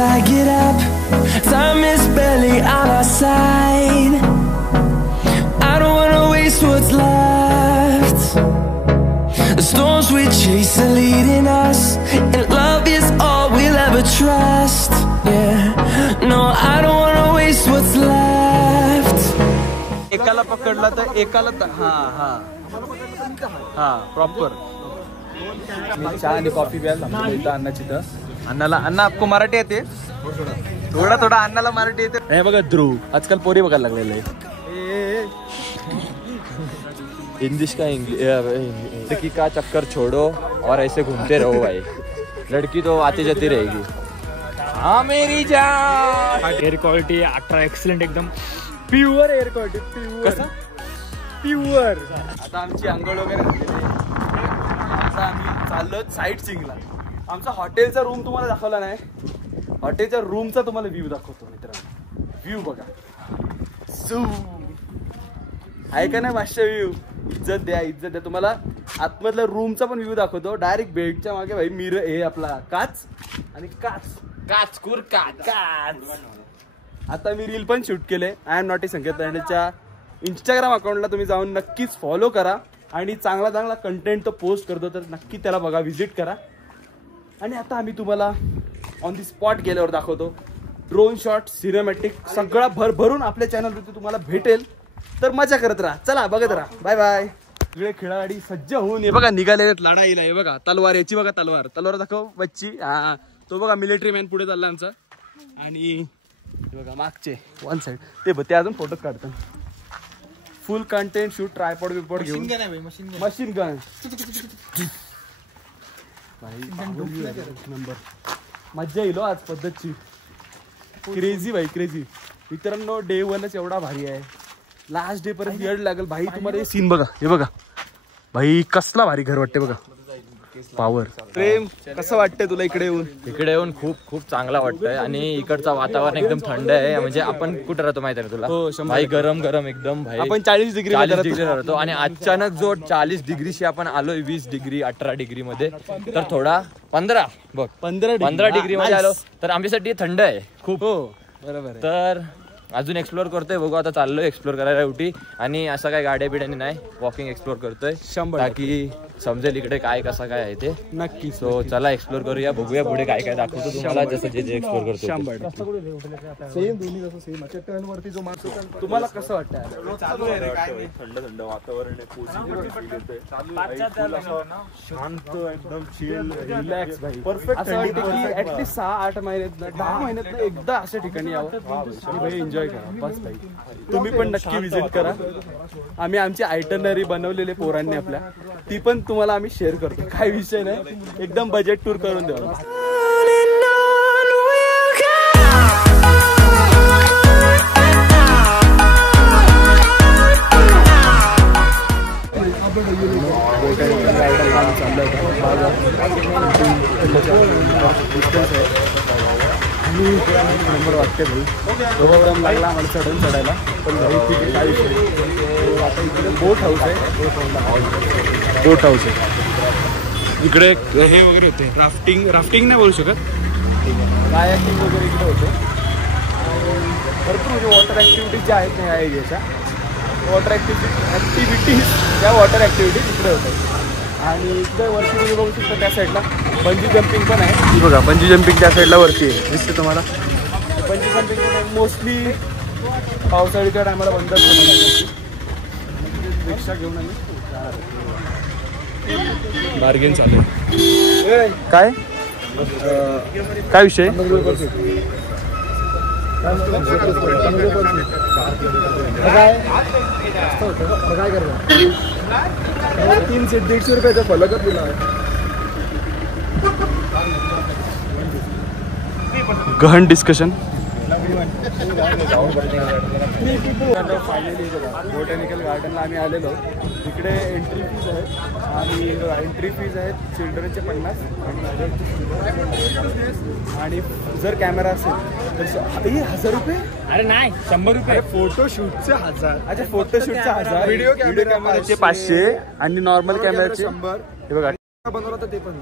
I get up. Time is barely on our side. I don't wanna waste what's left. The storms we chase are leading us, and love is all we'll ever trust. Yeah, no, I don't wanna waste what's left. एकाला पकडला तर एकाला हा हा हा proper चहा आणि coffee प्यायला इथं अन्नाची तर अन्नाला अण्णा आपको मराठी येते थोडा थोडा अन्नाला मराठी येते हे बघा ध्रुव आजकाल पोरी बघायला लागलेलं आहे इंग्लिश का लड़की का चक्कर छोड़ो और ऐसे घूमते रहो भाई लड़की तो आती जाती रहेगी हाँ मेरी जान एअर क्वालिटी 18 एक्सलेंट एकदम प्युअर एअर क्वालिटी कसं प्युअर आता आमची अंघोळ वगैरे झालेली आता आम्ही चाललो साईट सिंगला आमचा हॉटेलचा रूम तुम्हाला दाखवला नाही हॉटेलच्या रूमचा तुम्हाला व्ह्यू दाखवतो मित्रांनो व्ह्यू बघा आहे का नाही मागच्या व्ह्यू इज्जत द्या तुम्हाला आतमधल्या रूमचा पण व्ह्यू दाखवतो डायरेक्ट बेडच्या मागे भाई मिरर हे आपला काच आणि काच आता मी रील पण शूट केले I am not a Sanket तांडेच्या इंस्टाग्राम अकाउंटला तुम्ही जाऊन नक्कीच फॉलो करा आणि चांगला कंटेंट तो पोस्ट करतो तर नक्की त्याला बघा व्हिजिट करा आणि आता आम्ही तुम्हाला ऑन दी स्पॉट गेल्यावर दाखवतो ड्रोन शॉट सिनेमॅटिक सगळा भरभरून आपल्या चॅनलवरती तुम्हाला भेटेल तर मजा करत राहा चला बघत राहा बाय बाय सगळे खेळाडी सज्ज होऊन हे बघा निघालेले लढाईला हे बघा तलवार याची बघा तलवार दाखव बच्ची हा तो बघा मिलिटरी मॅन पुढे चालला आमचा आणि हे बघा मागचे वन साइड ते अजून फोटो काढतात फुल कंटेंट शूट ट्रायपॉड बिपॉड घेऊन मशीन गन नंबर मज्जा येईल आज पद्धतची क्रेझी भाई क्रेझी मित्रांनो डे 1च एवढा भारी आहे लास्ट डे पर्यंत येड लागेल भाई तुम्हाला हे सीन बघा हे बघा भाई कसला भारी घर वाटते बघा पॉवर प्रेम कसं वाटतंय तुला इकडे येऊन खूप चांगला वाटतंय आणि इकडचं वातावरण एकदम थंड आहे म्हणजे आपण कुठे राहतो माहिती आहे तुला भाई गरम एकदम भाई आपण 40 डिग्री राहतो आणि अचानक जो 40 डिग्रीशी आपण आलोय 20 डिग्री 18 डिग्री मध्ये तर थोडा 15 डिग्री मध्ये आलो तर आमच्यासाठी थंड आहे खूप बरोबर तर अजून एक्सप्लोर करतोय बघू आता चाललोय एक्सप्लोर करायला उठी आणि असं काय गाड्या बिड्याने नाही वॉकिंग एक्सप्लोर करतोय 100 ताकी समजेल इकडे काय कसं काय आहे ते नक्की सो चला एक्सप्लोर करूया बघूया पुढे काय काय दाखवतो तुम्हाला जसं जे एक्सप्लोर करतो तुम्हाला कसं वाटतं थंड वातावरण शांत एकदम चिल रिलॅक्स भाई परफेक्ट असं वाटतं की ऍटलीस्ट 6-8 महिन्यात 10 महिन्यात एकदा अशा ठिकाणी यावं आणि भाई एन्जॉय करा बस भाई तुम्ही पण नक्की विजिट करा आम्ही आमची आयटनरी बनवलेले पोरांनी आपल्या ती पण तुम्हाला आम्ही शेअर करतो काय विषय नाही एकदम बजेट टूर करून देऊ नंबर वाटते भाई दम लागला आम्हाला चढायला पण भाई ठीक आहे काय विषय आता इकडे बोट हाऊस आहे इकडे हे वगैरे होते राफ्टिंग नाही बोलू शकत कायाकिंग वगैरे इकडे होते भरपूर म्हणजे वॉटर ॲक्टिव्हिटीज ज्या आहेत ना ह्या एरियाच्या वॉटर ॲक्टिव्हिटीज या वॉटर ॲक्टिव्हिटीज इकडे होतात आणि इकडे वरती तुम्ही बघू शकता त्या साईडला बंजी जम्पिंग पण आहे बघा बंजी जम्पिंग त्या साईडला वरती आहे दिसते तुम्हाला बंजी जम्पिंग मोस्टली पावसाळीच्या टायमाला बंद असते रिक्षा घेऊन आम्ही बार्गेन चालू काय विषय काय करतो 300-150 रुपयाचा फलकच दिला गहन डिस्कशन बोटॅनिकल गार्डनला आम्ही आलेलो इकडे एंट्री फीज आहेत आणि एंट्री फीज आहेत चिल्ड्रनचे 50 आणि जर कॅमेरा असेल तर 1000 रुपये अरे नाही 100 रुपये फोटोशूटचे 1000 अच्छा फोटोशूटचे 1000 व्हिडिओ कॅमेराचे 500 आणि नॉर्मल कॅमेराचे 100 हे बघा बनवलं तर ते पण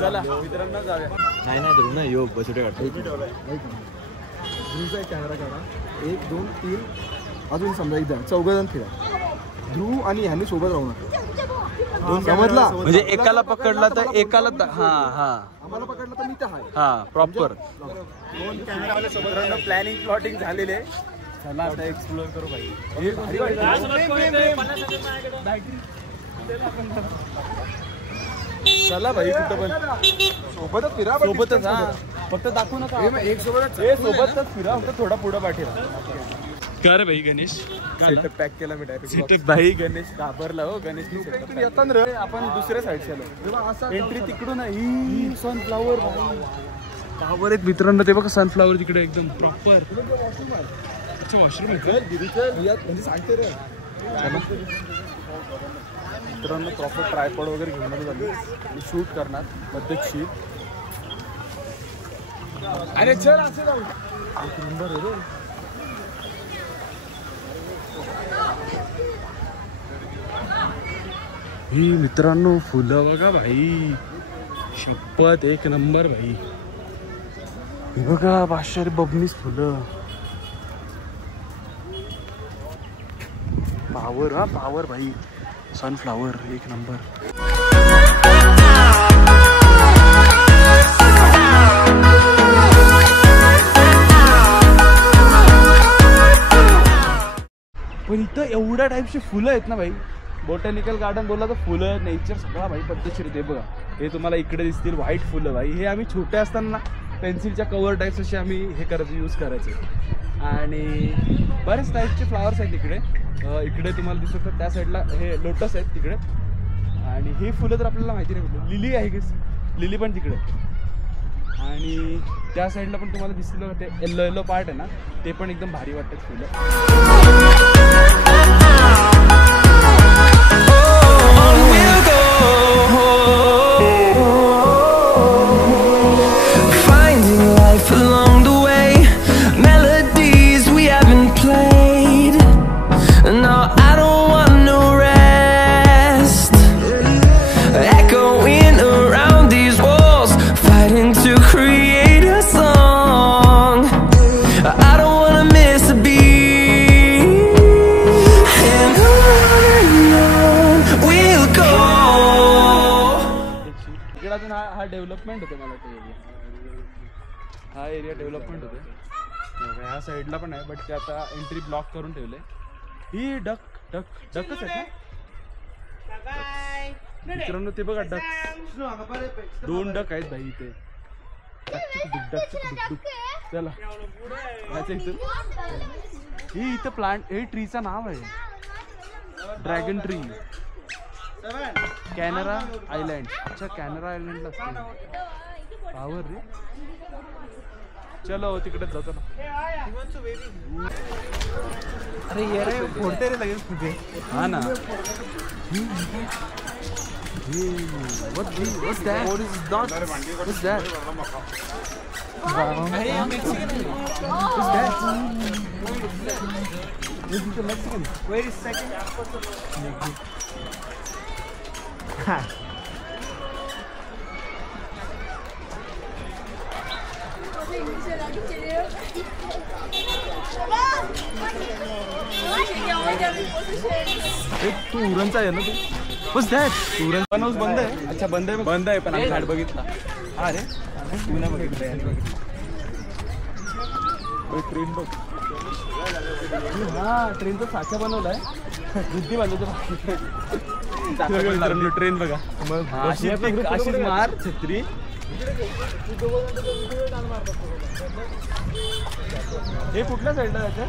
चला मित्रांनो जाऊया. नाही ध्रुव ना यो बसुटे काढतो. ध्रुवचा एक कॅमेरा काढा. 1 2 3 अजून समजा इथं 4 जण फिरा. ध्रुव आणि ह्यांनी सोबत राहू नका. समजला? म्हणजे एकाला पकडला तर एकाला आम्हाला पकडलं तर मी तर आहे. प्रॉपर प्लॅनिंग प्लॉटिंग झालेले. चला आता एक्सप्लोर करू भाई. चला भाई कुठं पण सोबतच फिरा. सोबतच. फक्त दाखवू नका एक सोबतच सोबतच फिरा. फक्त थोडा पुढं पाठीला. कर भाई गणेश सेटअप पॅक केला मी डायरेक्ट. सेटअप भाई गणेश घाबरला हो. गणेश येतात रे. आपण दुसऱ्या साईडच्या एंट्री तिकडून आहे. ही सनफ्लावर फ्लावर आहेत मित्रांनो. ते बघा सनफ्लावर तिकडे एकदम प्रॉपर. अच्छा वॉशरूम आहे म्हणजे सांगते रे मित्रांनो. प्रॉपर ट्रायपॉड वगैरे घेऊन झाले आणि शूट करणार पद्धतशीर. अरे चल असं जाऊ. एक नंबर आहे रे. ही मित्रांनो फुलं बघा भाई. शपथ एक नंबर भाई. हे बघा 500 बबनीस फुलं. पावर पावर भाई. सनफ्लावर एक नंबर. पण इथं एवढ्या टाईपची फुलं आहेत ना भाई. बोटॅनिकल गार्डन बोलला तर फुलं नेचर सगळा भाई पद्धतशीर येते. बघा हे तुम्हाला इकडे दिसतील व्हाईट फुलं भाई. हे आम्ही छोटे असताना पेन्सिलच्या कवर टाईप्स असे आम्ही हे करायचे यूज करायचे. आणि बरेच टाईपचे फ्लावर्स आहेत इकडे. इकडे तुम्हाला दिसत त्या साईडला हे लोटस आहेत तिकडे. आणि ही फुलं तर आपल्याला माहिती नाही कुठली. लिली आहे की लिली पण तिकडे. आणि त्या साईडला पण तुम्हाला दिसलं ते येल्लो येल्लो पार्ट आहे ना ते पण एकदम भारी वाटतात फुलं. Finding life along the way, melodies we haven't played. No, I don't want no rest. Echoing around these walls, fighting to create a song. I don't wanna miss a beat. And on we'll go. इकडे अजून हा development होते. मला ते हा area development होते. ह्या साईडला पण आहे बट ते आता एंट्री ब्लॉक करून ठेवले. ही डकच आहेत ना मित्रांनो. ते बघा डक 2 डक आहेत भाई इथे. चला ही इथं प्लांट हे ट्रीचं नाव आहे ड्रॅगन ट्री. कॅनरा आयलँड. अच्छा कॅनरा आयलँडला असते पावर रे. चलो तिकडेच जातो ना. अरे ये रे फोडते रे लगेच तुझे. हा ना. What's that? What is that? What's that? What's that? This is the Mexican. Wait a second. तू उरणचा आहे ना तू. What's that? उरण पण हाऊस बंद आहे. अच्छा बंद आहे. बंद आहे पण आम्ही झाड बघितला. हा रे तू नाही बघितलं. ट्रेन बघ. हा ट्रेनचा साचा बनवलाय. बुद्धी बांधतो ट्रेन बघा. अशीच मार छत्री. हे कुठल्या साईडला जायचं.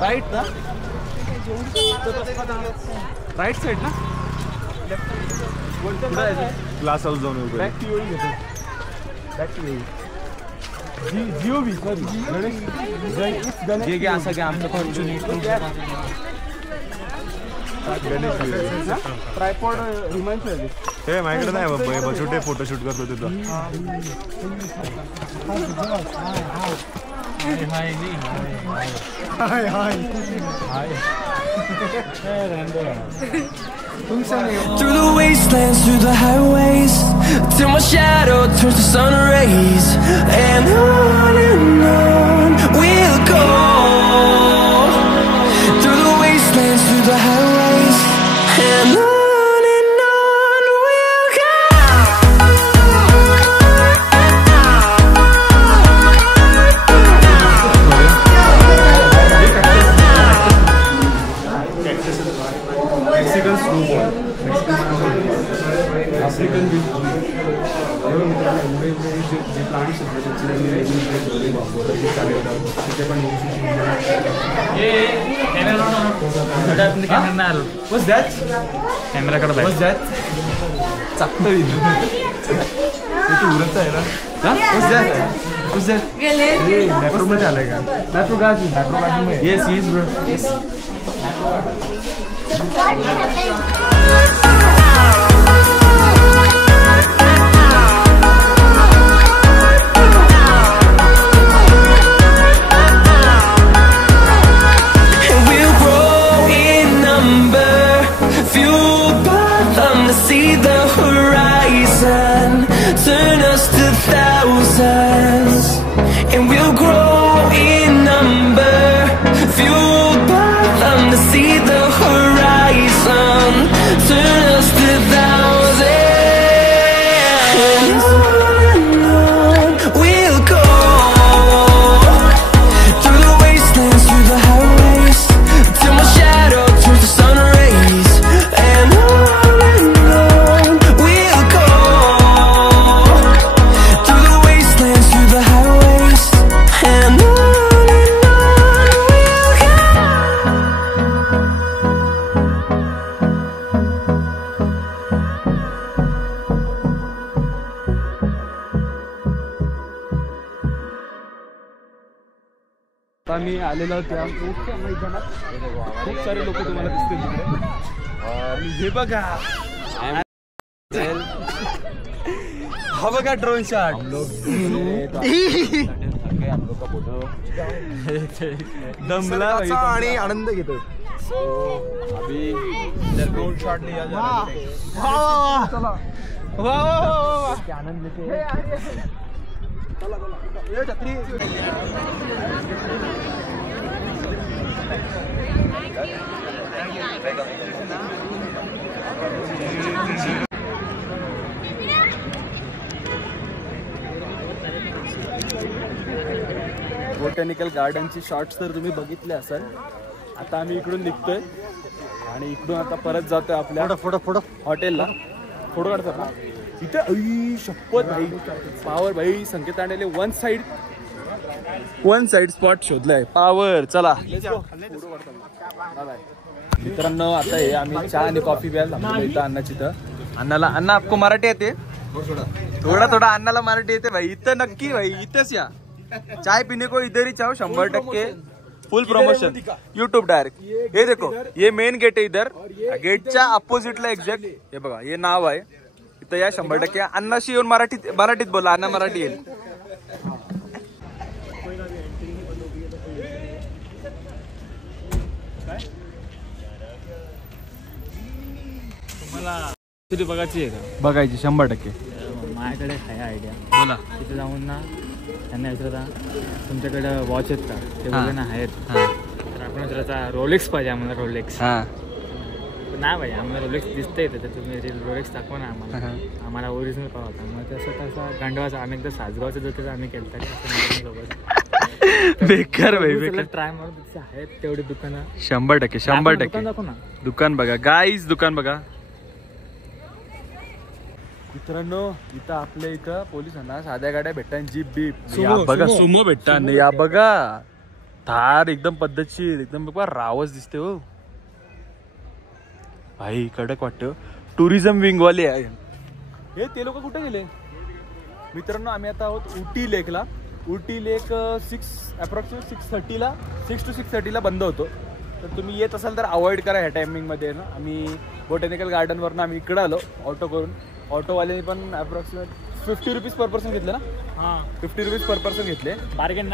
राईट ना. राईट साईड ना. कुठं जायचं. ग्लास हाऊस जाऊन बॅक टू येईल घेतो. बॅक टू येईल. जीओबी सॉरी गणेश घे असं घ्या. आमचं ट्रायपॉड रिमाइंड झाले. हे माझ्याकडे नाही बाबा. छोटे फोटोशूट करतो तिथं. Through the wastelands, through the highways, till my shadow turns to sun rays. And on we'll go. Through the wastelands, through the highways, and on we'll go. Mexican snow ball. African beach. जे plants What's that? Camera कडे What's that? चाकतं उरत आहे ना. What's that? What's that? Mapro मध्ये आलाय का? मॅप्रो गाजी. Yes, yes, bro. Yes. See the horizon, turn us to thousands, and we'll grow in number, fueled by them to see the horizon, turn us to thousands, and on we'll go, through the wastelands, through the highways, till my shadow turns to sun rays, and on आम्ही आलेलो त्या मोठ्या मैदानात खूप सारे लोक तुम्हाला दिसतील तिकडे. आणि हे बघा हा बघा ड्रोन शॉट. दमला आणि आनंद घेतोय. अभी ड्रोन शॉट लिया जा रहा है. वाह आनंद लेते हैं. बोटॅनिकल गार्डनची शॉट्स तर तुम्ही बघितले असाल. आता आम्ही इकडून निघतोय आणि इकडून आता परत जातोय आपल्या हॉटेलला. फोटो काढतात ना इथे. शपथ भाई, पावर भाई. संकेत तांडेले वन साइड स्पॉट शोधलाय. पावर. चला मित्रांनो, आता हे आम्ही चहा आणि कॉफी प्यायला थांबलो इथं अण्णाची. तर अण्णाला, अण्णा आपको मराठी येते? थोडा अण्णाला मराठी येते भाई. इथं नक्की भाई, इथंच या. चाय पीने को इधर ही चाहो. 100% फुल प्रमोशन. YouTube direct. हे देखो, ये मेन गेट आहे. इधर गेटच्या अपोजिटला एक्झॅक्ट हे बघा, हे नाव आहे. इथं या 100%. अण्णाशी येऊन मराठीत बोला. अण्णा मराठी येईल. तुम्हाला तिथे बघायची आहे का? बघायची 100%. माझ्याकडे आहे आयडिया. बोला. तिथे जाऊन ना त्यांना विचारता तुमच्याकडे वॉच आहेत का? ते बोलले ना आहेत. तर आपण विचारायचा रोलेक्स पाहिजे आम्हाला. रोलेक्स नाही भाई, आम्हाला रोलेक्स दिसतंय त्याच्यात. तुम्ही रोलेक्स दाखवा ना आम्हाला ओरिजिनल पाहता. मग तसा गांडवाचा आम्ही एकदा सासगावचं जो आम्ही केलं बेकार भाई, बेकार. ट्राय मारून तिथे आहेत तेवढी दुकानं. 100% दाखव ना. दुकान बघा गाईज, दुकान बघा मित्रांनो. इथं आपल्या इथं पोलिसांना साध्या गाड्या भेटतात. जीप बीप बघा, सुमो भेटतात. या बघा थार एकदम पद्धतशीर, एकदम बघा रावच दिसते हो भाई. कडक वाटतं. टुरिझम विंग वाले आहे हे. ते लोक कुठे गेले मित्रांनो? आम्ही आता आहोत उटी लेकला. उटी लेक 6 to 6:30 बंद होतो. तर तुम्ही येत असाल तर अवॉइड करा ह्या टायमिंगमध्ये ना. आम्ही बोटॅनिकल गार्डनवरनं आम्ही इकडं आलो ऑटो करून. ऑटोवाल्याने पण अप्रॉक्सिमेट 50 रुपीज पर पर्सन घेतले ना. 50 रुपीज पर पर्सन घेतले. बार्गेन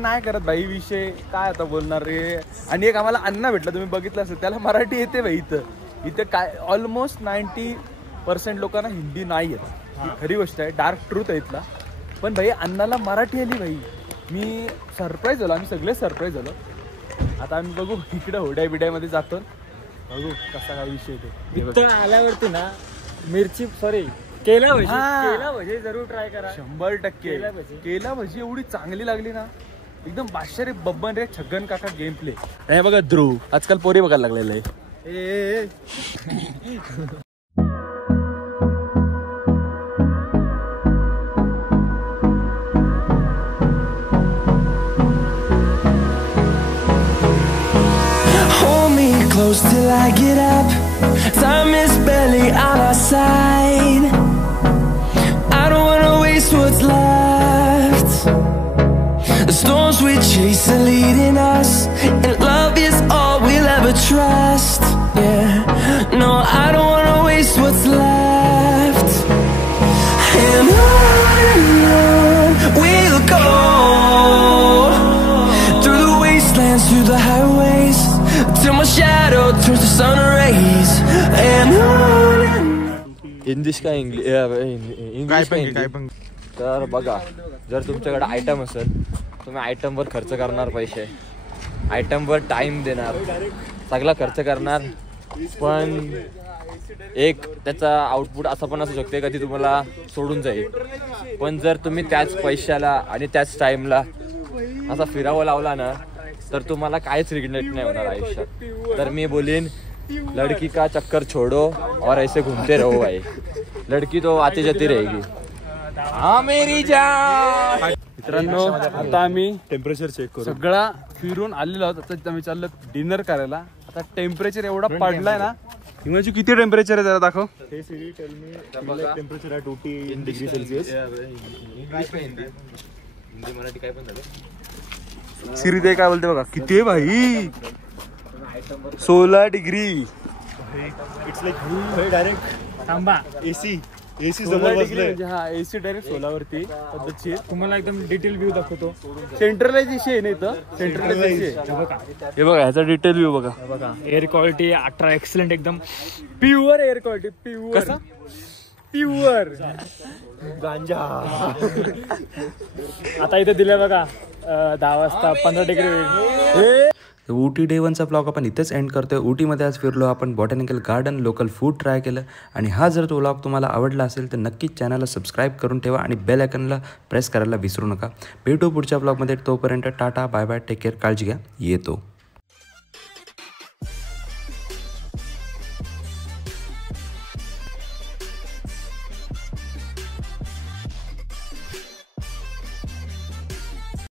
नाही करत भाई. विषय काय आता बोलणार रे. आणि एक आम्हाला अण्णा भेटला, तुम्ही बघितलं असेल. त्याला मराठी येते भाई. इथं इथे काय ऑलमोस्ट 90% लोकांना हिंदी नाही येत, ही खरी गोष्ट आहे, डार्क ट्रूथ आहे इथला. पण भाई अण्णाला मराठी आली भाई. मी सरप्राईज झालो, आम्ही सगळे सरप्राईज झालो. आता आम्ही बघू इकडे होड्या बिड्यामध्ये जातो, बघू कसा काय विषय ते. इथं आल्यावरती ना मिरची सॉरी केला भजी जरूर ट्राय करा. 100% केला भजी एवढी चांगली लागली ना, एकदम बादशाह रे, बब्बन रे, छगन काका गेम प्ले. हे बघा ध्रुव आजकाल पोरी बघायला लागलेलं आहे. Close till I get up. Time is barely on our side. I don't wanna waste what's left. The storms we chase are leading us, and love is all we'll ever trust. Yeah, no, I don't wanna waste what's left. And on we'll go, through the wastelands, through the highways, till my shadow turns to sun rays. And on. English का English काय पण. तर बघा, जर तुमच्याकडे item असेल, तुम्ही आयटमवर खर्च करणार, पैसे आयटमवर टाइम देणार, सगळा खर्च करणार, पण एक त्याचा आउटपुट असं पण असू शकते कधी तुम्हाला सोडून जाईल. पण जर तुम्ही त्याच पैशाला आणि त्याच टाइमला असा फिरावं लावला ना, तर तुम्हाला काहीच रिग्रेट नाही होणार आयुष्यात. तर मी बोलीन, लड़की का चक्कर छोड़ो और ऐसे घूमते रहो भाई, लड़की तो आती जाती रहेगी. हाँ मेरी जान. मित्रांनो, आता आम्ही टेम्परेचर चेक करू. सगळा फिरून आलेलो आहोत. आता आम्ही चाललो डिनर करायला. आता टेम्परेचर एवढा पडलाय ना. हिमांशू किती टेम्परेचर आहे जरा दाखव. हे सिरी टेल मी टेम्परेचर आहे 20 डिग्री सेल्सिअस. हिंदी मराठी काय पण झालं. सिरी ते काय बोलते बघा, किती आहे भाई, 16 डिग्री. इट्स लाईक डायरेक्ट थांबा. एसी 16 समोर डिग्री बसले. म्हणजे हा एसी डायरेक्ट 16 वरती पद्धतशीर. तुम्हाला एकदम डिटेल व्ह्यू दाखवतो. सेंट्रलाइज एसी आहे ना इथं, सेंट्रलाइज एसी. हे बघा ह्याचा डिटेल व्ह्यू बघा. बघा एअर क्वालिटी 18 एक्सलेंट, एकदम pure air quality, pure pure गांजा. आता इथे दिले बघा 10 वाजता 15 डिग्री होईल. ऊटी डे 1चा ब्लॉग आपण इथेच एंड करतोय. ऊटीमध्ये आज फिरलो आपण, botanical garden, local food try केलं. आणि हा जर तो ब्लॉग तुम्हाला आवडला असेल तर नक्कीच चॅनलला सबस्क्राईब करून ठेवा आणि बेल आयकॉनला प्रेस करायला विसरू नका. भेटू पुढच्या ब्लॉगमध्ये. तोपर्यंत tata, bye bye, take care, काळजी घ्या, येतो.